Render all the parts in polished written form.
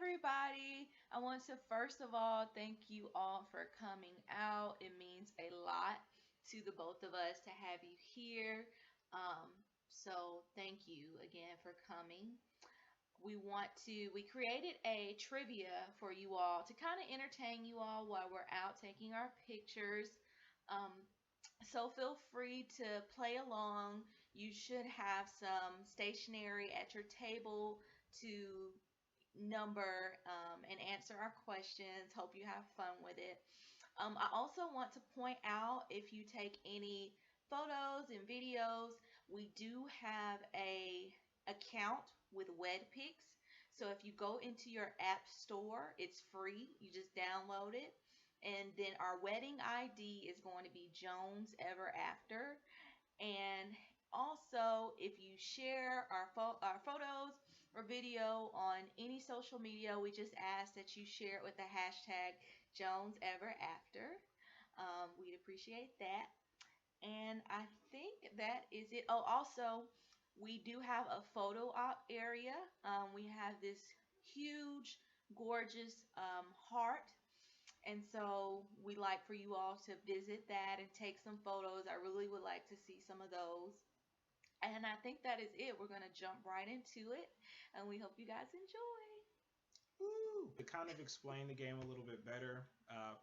everybody. I want to first of all thank you all for coming out. It means a lot to the both of us to have you here. So thank you again for coming. We created a trivia for you all to kind of entertain you all while we're out taking our pictures. Um, so feel free to play along. You should have some stationery at your table to number and answer our questions. Hope you have fun with it. I also want to point out if you take any photos and videos, we do have a account with WedPix. So if you go into your app store, it's free. You just download it. And then our wedding ID is going to be Jones Ever After. And also, if you share our photos or video on any social media, we just ask that you share it with the hashtag Jones Ever After. We'd appreciate that. And I think that is it. Oh, also, we do have a photo op area. We have this huge, gorgeous heart, and so we like for you all to visit that and take some photos. I really would like to see some of those. And I think that is it. We're going to jump right into it, and we hope you guys enjoy. Woo! To kind of explain the game a little bit better,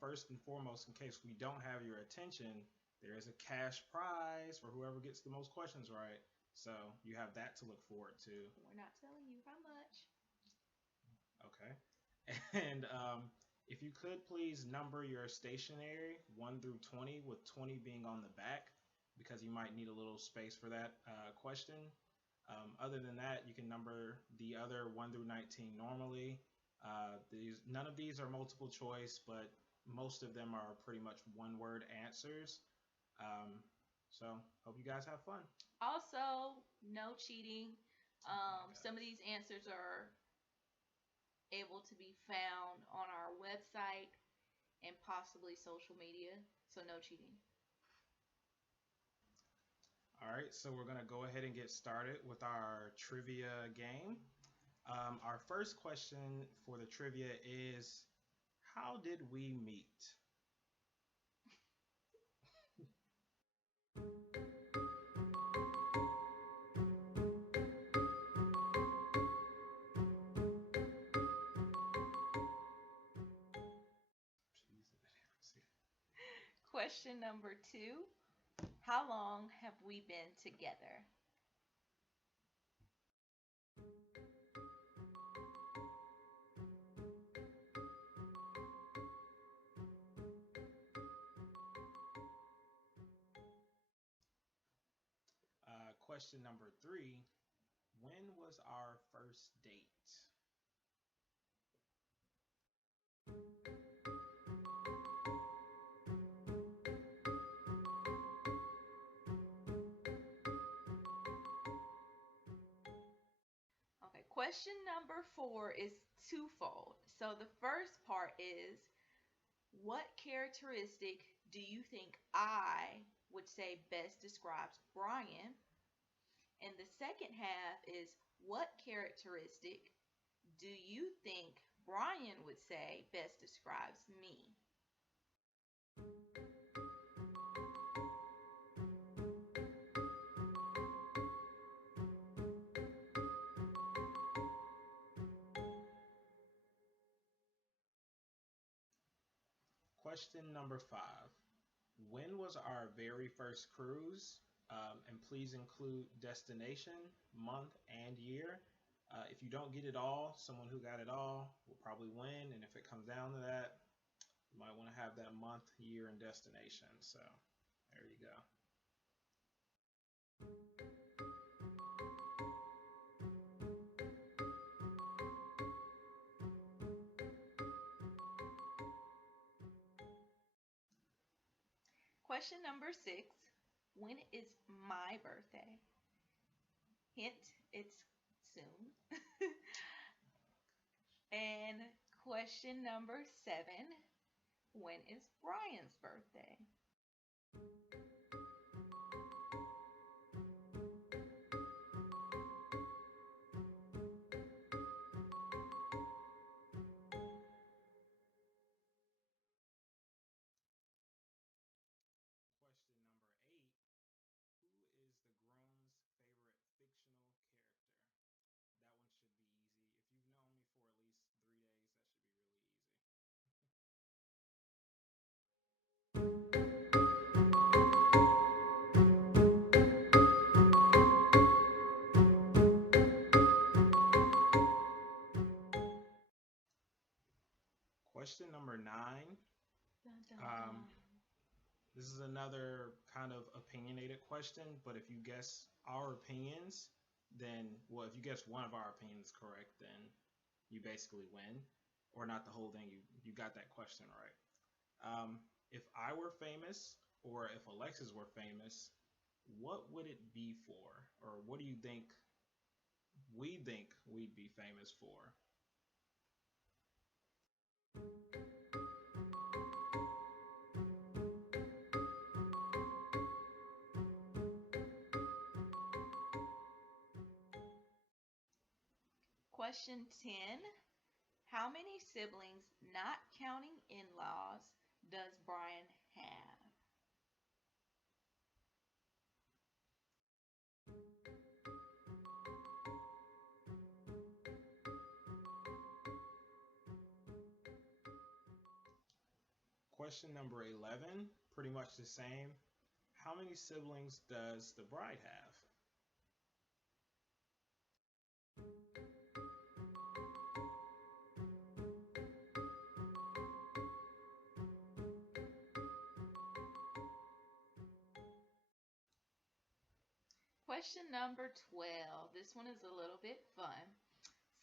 first and foremost, in case we don't have your attention, there is a cash prize for whoever gets the most questions right. So you have that to look forward to. We're not telling you how much. Okay. And if you could please number your stationery 1 through 20, with 20 being on the back, because you might need a little space for that question. Other than that, you can number the other 1 through 19 normally. None of these are multiple choice, but most of them are pretty much one-word answers. Um, so hope you guys have fun. Also, no cheating. Oh my Some of gosh. these answers are able to be found on our website and possibly social media. So, no cheating. All right, so we're gonna go ahead and get started with our trivia game. Our first question for the trivia is, how did we meet? Question number two. How long have we been together? Question number three, when was our first date? Okay, question number four is twofold. So the first part is, what characteristic do you think I would say best describes Brian? And the second half is, what characteristic do you think Brian would say best describes me? Question number five, when was our very first cruise? And please include destination, month, and year. If you don't get it all, someone who got it all will probably win. And if it comes down to that, you might want to have that month, year, and destination. So there you go. Question number six, when is my birthday? Hint, it's soon. And question number seven, when is Brian's birthday? Question number 9. Dun, dun, Um, dun. this is another kind of opinionated question, but if you guess our opinions, then, well, if you guess one of our opinions correct, then you basically win, or not the whole thing. You got that question right. If I were famous, or if Alexis were famous, what would it be for, or what do you think we think we'd be famous for? Question 10. How many siblings, not counting in laws, does Brian have? Question number 11, pretty much the same. How many siblings does the bride have? Question number 12. This one is a little bit fun.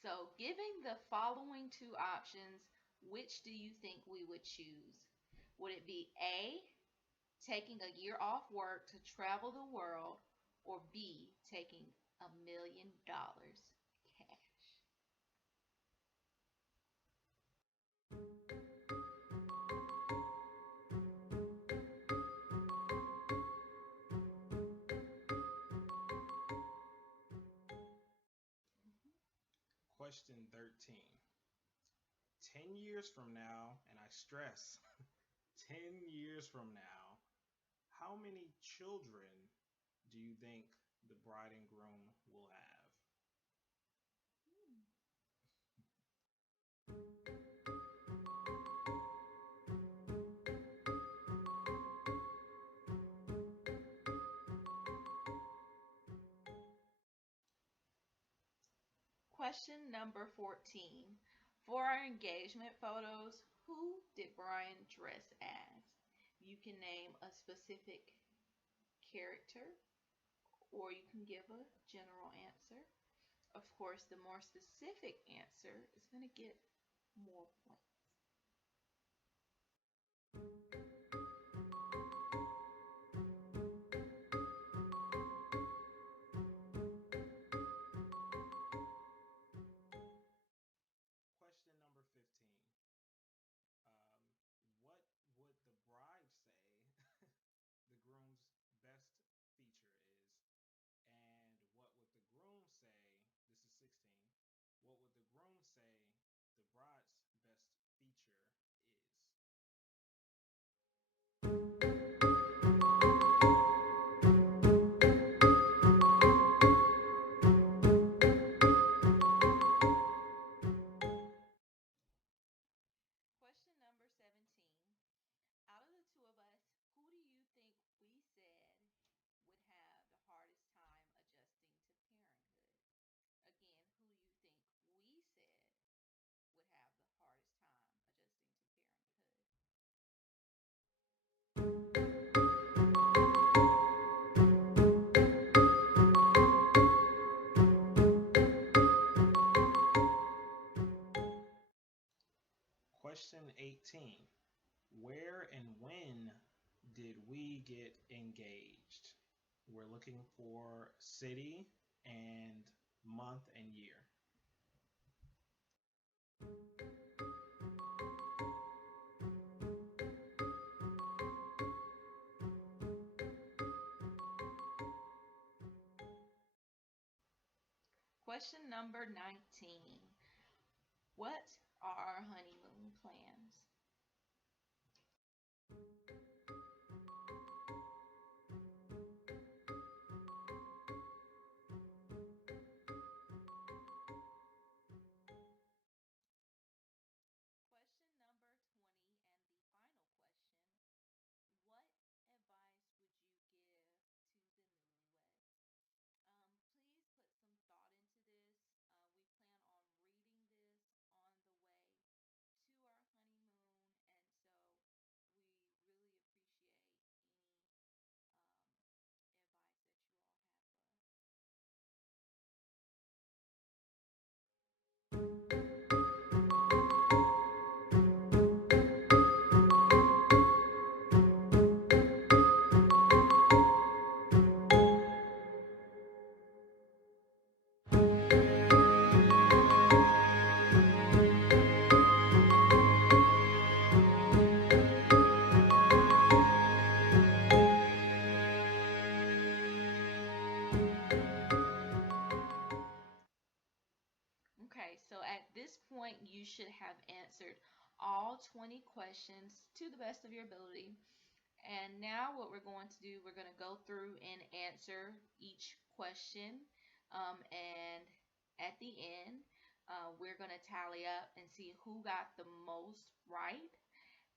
So, giving the following two options, which do you think we would choose? Would it be A, taking a year off work to travel the world, or B, taking $1 million cash? Question 13. 10 years from now, and I stress 10 years from now, how many children do you think the bride and groom will have? Question number 14. For our engagement photos, who did Brian dress as? You can name a specific character or you can give a general answer. Of course, the more specific answer is going to get more points. Question number 15. What would the bride say the groom's best feature is? And what would the groom say? This is 16. What would the groom say the bride's best feature is? Question number 17. Out of the two of us, who do you think we said would have the hardest time adjusting to parenthood? Again, who do you think we said would have the hardest time adjusting to parenthood? Question 18. Where and when did we get engaged? We're looking for city and month and year. Question number 19. What are our honeymoon plans? Question number 20 and the final question. What advice would you give to the newlyweds? Please put some thought into this. We plan on reading this on the way to our honeymoon. So at this point, you should have answered all 20 questions to the best of your ability. And now, what we're going to do, we're going to go through and answer each question. And at the end, we're going to tally up and see who got the most right.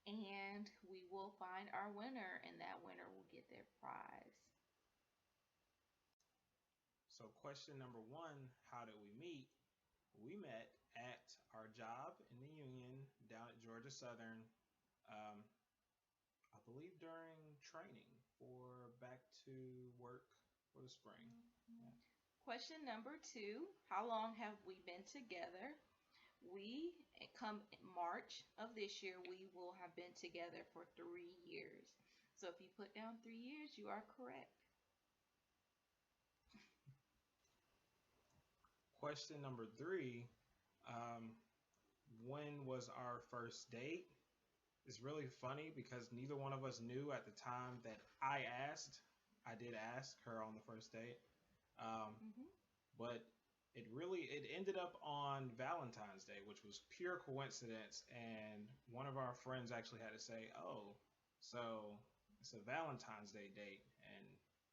And we will find our winner, and that winner will get their prize. So, question number one, how did we meet? We met at our job in the union down at Georgia Southern, um, I believe during training for back to work for the spring. Yeah. Question number two, how long have we been together? We come March of this year, we will have been together for 3 years. So if you put down 3 years, you are correct. Question number three, um, when was our first date? It's really funny because neither one of us knew at the time that I asked. I did ask her on the first date, Mm-hmm. but it ended up on Valentine's Day, which was pure coincidence. And one of our friends actually had to say, "Oh, so it's a Valentine's Day date," and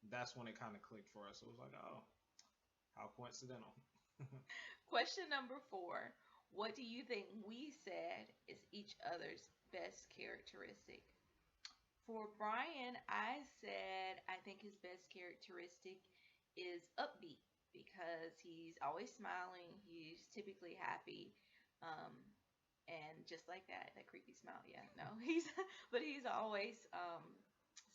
that's when it kind of clicked for us. It was like, "Oh, how coincidental." Question number four, what do you think we said is each other's best characteristic? For Brian, I said I think his best characteristic is upbeat because he's always smiling. He's typically happy. Um, and just like that creepy smile. Yeah, no, but he's always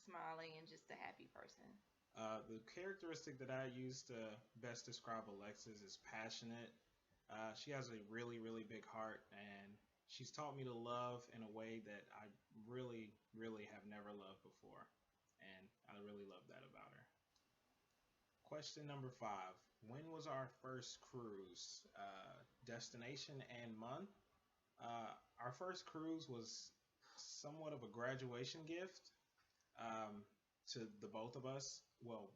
smiling and just a happy person. The characteristic that I use to best describe Alexis is passionate. She has a really, really big heart, and she's taught me to love in a way that I really, really have never loved before. And I really love that about her. Question number five. When was our first cruise? Destination and month? Our first cruise was somewhat of a graduation gift, um, to the both of us. Well,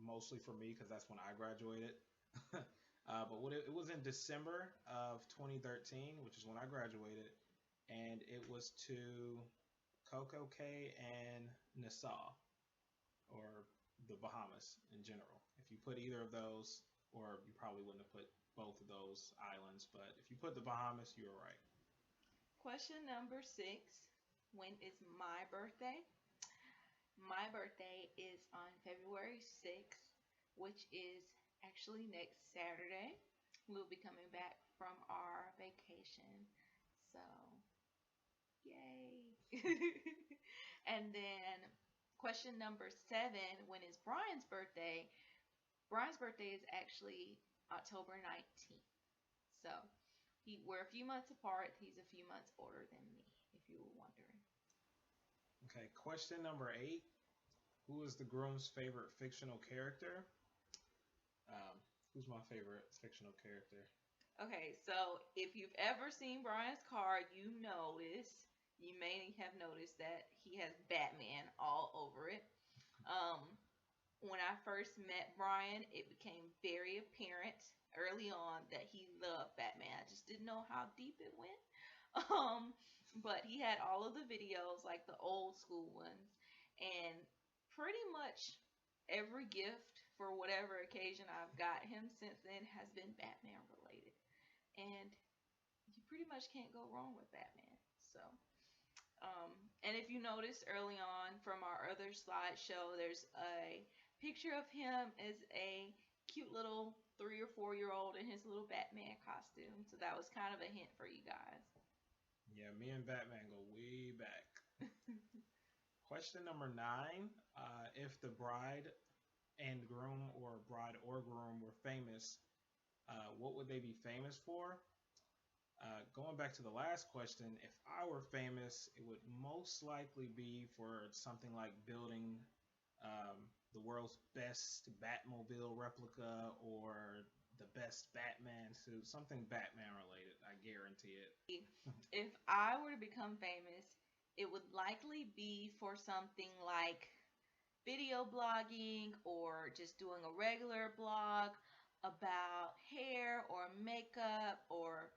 mostly for me because that's when I graduated. But it was in December of 2013, which is when I graduated, and it was to Coco Cay and Nassau, or the Bahamas in general. If you put either of those, or you probably wouldn't have put both of those islands, but if you put the Bahamas, you were right. Question number six, when is my birthday? My birthday is on February 6th, which is actually next Saturday. We'll be coming back from our vacation. So, yay. And then question number seven, when is Brian's birthday? Brian's birthday is actually October 19th. So, we're a few months apart. He's a few months older than me, if you were wondering. Okay, question number eight. Who is the groom's favorite fictional character? Um, who's my favorite fictional character? Okay, so if you've ever seen Brian's card, you may have noticed that he has Batman all over it. Um, when I first met Brian, it became very apparent early on that he loved Batman. I just didn't know how deep it went. Um, but he had all of the videos, like the old school ones, and pretty much every gift for whatever occasion I've got him since then has been Batman related. And you pretty much can't go wrong with Batman. So, and if you notice early on from our other slideshow, there's a picture of him as a cute little 3 or 4 year old in his little Batman costume. So that was kind of a hint for you guys. Yeah, me and Batman go way back. Question number nine. If the bride and groom, or bride or groom, were famous, what would they be famous for? Going back to the last question, if I were famous, it would most likely be for something like building the world's best Batmobile replica, or the best Batman suit, something Batman related. I guarantee it. If I were to become famous, it would likely be for something like video blogging or just doing a regular blog about hair or makeup or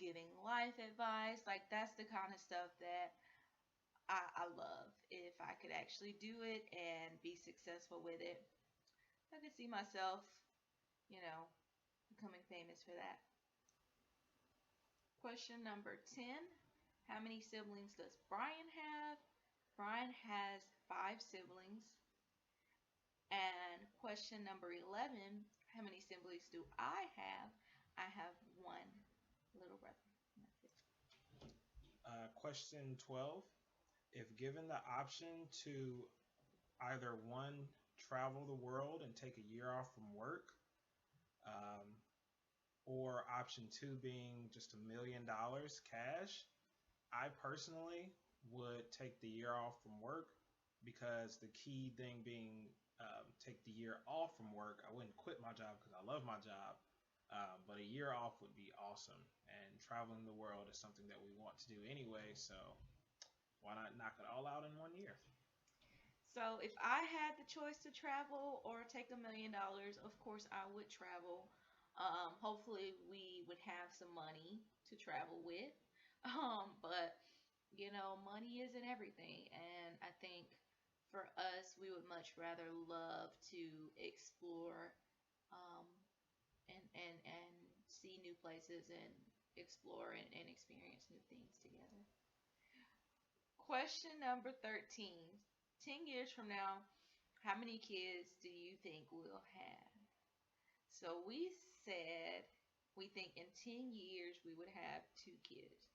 giving life advice. Like, that's the kind of stuff that I love. If I could actually do it and be successful with it, I could see myself, you know, becoming famous for that. Question number 10. How many siblings does Brian have? Brian has five siblings. And question number 11. How many siblings do I have? I have one little brother. That's it. Question 12. If given the option to either one, travel the world and take a year off from work, um, or option two being just $1 million cash, I personally would take the year off from work because the key thing being take the year off from work. I wouldn't quit my job because I love my job, but a year off would be awesome. And traveling the world is something that we want to do anyway, so why not knock it all out in 1 year? So if I had the choice to travel or take $1 million, of course I would travel. Hopefully we would have some money to travel with. But money isn't everything, and I think for us, we would much rather love to explore, um, and see new places and explore and experience new things together. Question number 13. 10 years from now, how many kids do you think we'll have? So we said we think in 10 years we would have two kids.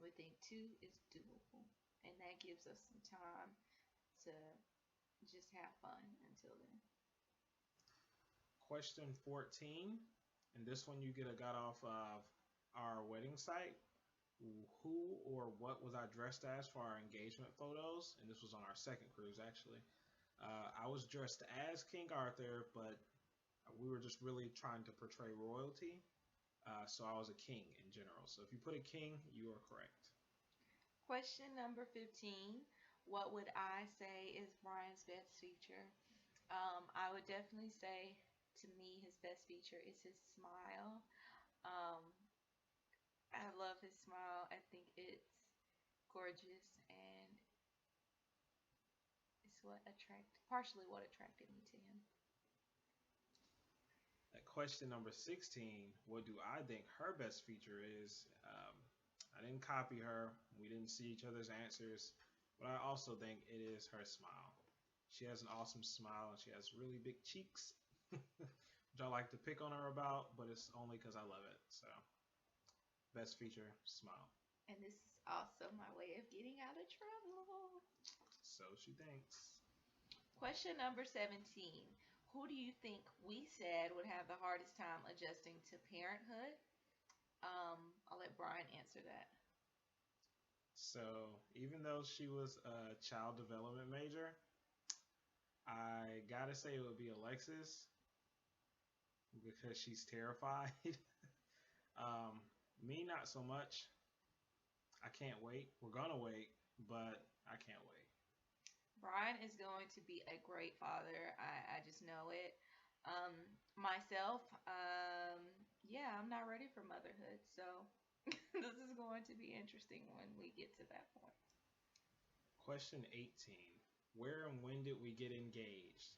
We think two is doable. And that gives us some time to just have fun until then. Question 14, and this one you get a got off of our wedding site. Who or what was I dressed as for our engagement photos? And this was on our second cruise, actually. I was dressed as King Arthur, but we were just really trying to portray royalty. So I was a king in general. So if you put a king, you are correct. Question number 15. What would I say is Brian's best feature? I would definitely say, to me, his best feature is his smile. Um, I love his smile. I think it's gorgeous, and it's partially what attracted me to him. At question number 16, what do I think her best feature is? I didn't copy her. We didn't see each other's answers, but I also think it is her smile. She has an awesome smile and she has really big cheeks, which I like to pick on her about, but it's only because I love it. So, best feature, smile. And this is also my way of getting out of trouble. So she thinks. Question number 17. Who do you think we said would have the hardest time adjusting to parenthood? I'll let Brian answer that. So, even though she was a child development major, I gotta say it would be Alexis because she's terrified. um, Me, not so much. I can't wait. We're gonna wait, but I can't wait. Brian is going to be a great father. I just know it. Um, Myself, yeah, I'm not ready for motherhood. So this is going to be interesting when we get to that point. Question 18. Where and when did we get engaged?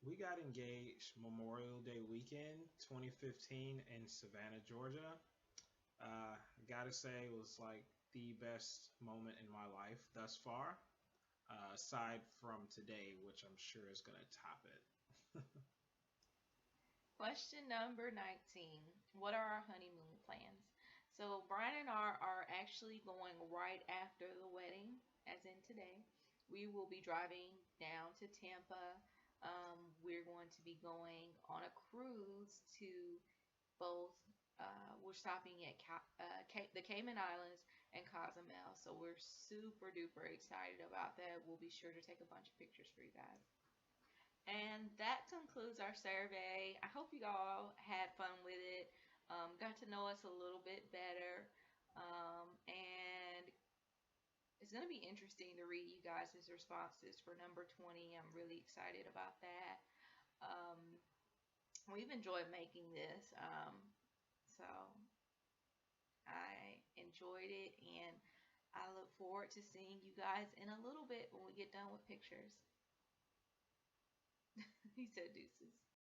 We got engaged Memorial Day weekend 2015 in Savannah, Georgia. Gotta say, it was like the best moment in my life thus far, aside from today, which I'm sure is gonna top it. Question number 19. What are our honeymoon plans? So, Brian and I are actually going right after the wedding, as in today. We will be driving down to Tampa. We're going to be going on a cruise to both, we're stopping at the Cayman Islands and Cozumel. So, we're super duper excited about that. We'll be sure to take a bunch of pictures for you guys. And that concludes our survey. I hope you all had fun with it, got to know us a little bit better, and it's going to be interesting to read you guys' responses for number 20. I'm really excited about that. We've enjoyed making this, so enjoyed it, and I look forward to seeing you guys in a little bit when we get done with pictures. He said deuces.